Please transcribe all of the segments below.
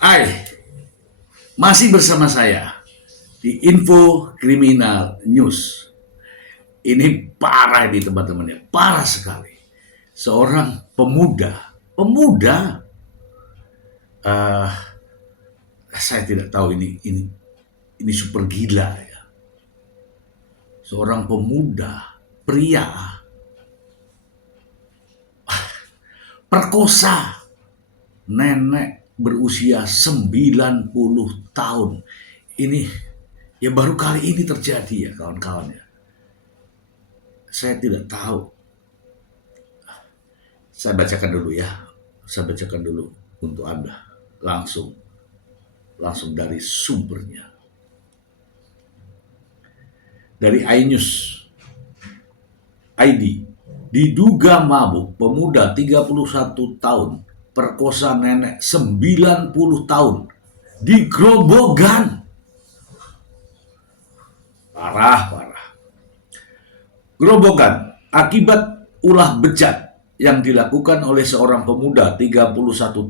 Hai, masih bersama saya di Info Kriminal News. Ini parah nih teman-teman ya, parah sekali. Seorang pemuda, uh, saya tidak tahu ini super gila ya. Seorang pemuda, pria, perkosa nenek berusia 90 tahun. Ini ya baru kali ini terjadi ya kawan-kawan ya. Saya tidak tahu. Saya bacakan dulu ya. Saya bacakan dulu untuk Anda. Langsung dari sumbernya. Dari iNews ID. Diduga mabuk, pemuda 31 tahun perkosa nenek 90 tahun di Grobogan. Parah. Grobogan akibat ulah bejat yang dilakukan oleh seorang pemuda 31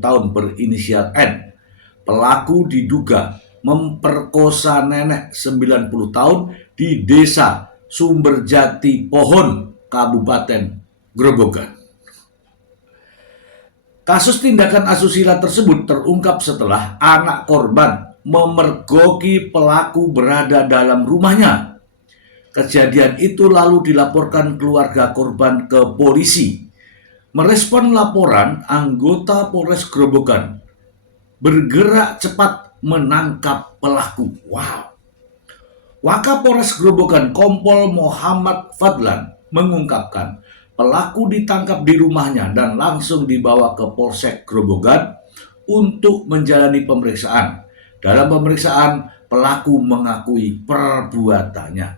tahun berinisial N. Pelaku diduga memperkosa nenek 90 tahun di desa Sumberjati Pohon, Kabupaten Grobogan. Kasus tindakan asusila tersebut terungkap setelah anak korban memergoki pelaku berada dalam rumahnya. Kejadian itu lalu dilaporkan keluarga korban ke polisi. Merespon laporan, anggota Polres Grobogan bergerak cepat menangkap pelaku. Wow. Wakapolres Grobogan Kompol Muhammad Fadlan mengungkapkan pelaku ditangkap di rumahnya dan langsung dibawa ke Polsek Grobogan untuk menjalani pemeriksaan. Dalam pemeriksaan, pelaku mengakui perbuatannya.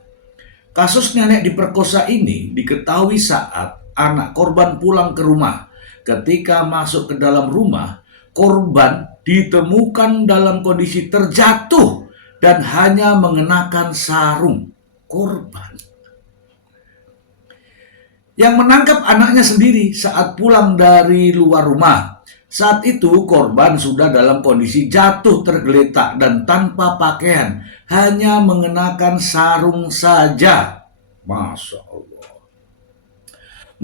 Kasus nenek diperkosa ini diketahui saat anak korban pulang ke rumah. Ketika masuk ke dalam rumah, korban ditemukan dalam kondisi terjatuh dan hanya mengenakan sarung. Korban yang menangkap anaknya sendiri saat pulang dari luar rumah. Saat itu korban sudah dalam kondisi jatuh tergeletak dan tanpa pakaian, hanya mengenakan sarung saja. Masya Allah.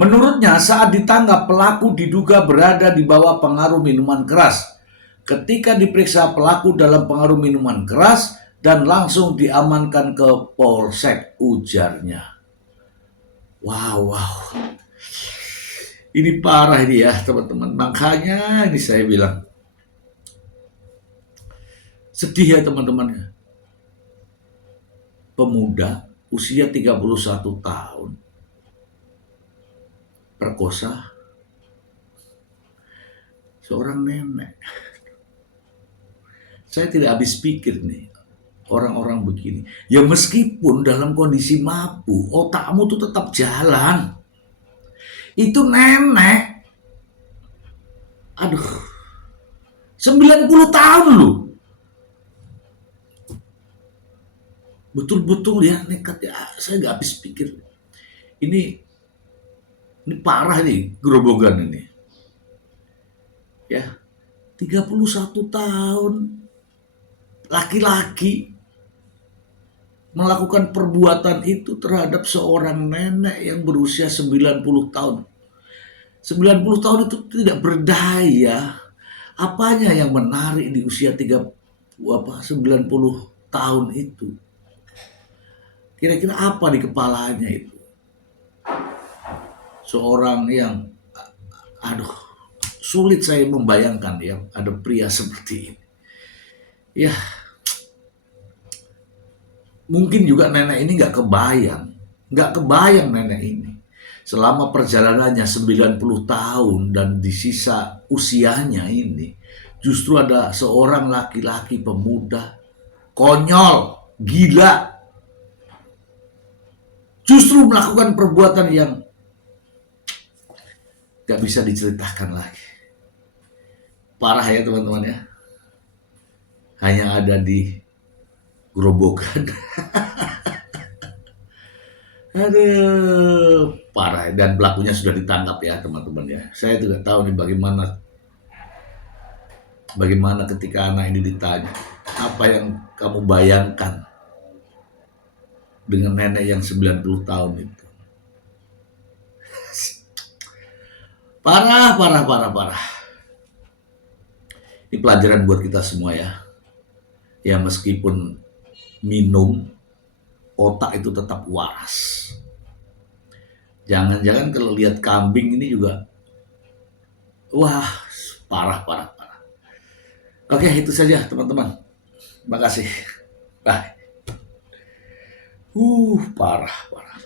Menurutnya saat ditangkap pelaku diduga berada di bawah pengaruh minuman keras. Ketika diperiksa pelaku dalam pengaruh minuman keras dan langsung diamankan ke Polsek, ujarnya. Wow. Ini parah ini ya teman-teman. Makanya ini saya bilang sedih ya teman-teman. Pemuda usia 31 tahun perkosa seorang nenek. Saya tidak habis pikir nih orang-orang begini. Ya meskipun dalam kondisi mabuk, otakmu tuh tetap jalan. Itu nenek. Aduh. 90 tahun loh. Betul-betul ya nekat ya. Saya gak habis pikir. Ini parah nih Grobogan ini. Ya. 31 tahun laki-laki melakukan perbuatan itu terhadap seorang nenek yang berusia 90 tahun. 90 tahun itu tidak berdaya. Apanya yang menarik di usia 90 tahun itu? Kira-kira apa di kepalanya itu? Seorang yang sulit saya membayangkan ya ada pria seperti ini. Ya, mungkin juga nenek ini nggak kebayang nenek ini. Selama perjalanannya 90 tahun dan di sisa usianya ini, justru ada seorang laki-laki pemuda, konyol, gila, justru melakukan perbuatan yang gak bisa diceritakan lagi. Parah ya teman-teman ya. Hanya ada di Grobogan. Aduh, parah. Dan pelakunya sudah ditangkap ya teman-teman ya. Saya tidak tahu nih bagaimana Bagaimana ketika anak ini ditanya, apa yang kamu bayangkan dengan nenek yang 90 tahun itu? Parah, parah, parah, parah. Ini pelajaran buat kita semua ya. Ya meskipun minum, otak itu tetap waras. Jangan-jangan kalau lihat kambing ini juga, wah, parah, parah, parah. Oke, itu saja teman-teman. Terima kasih. Bye. Parah, parah.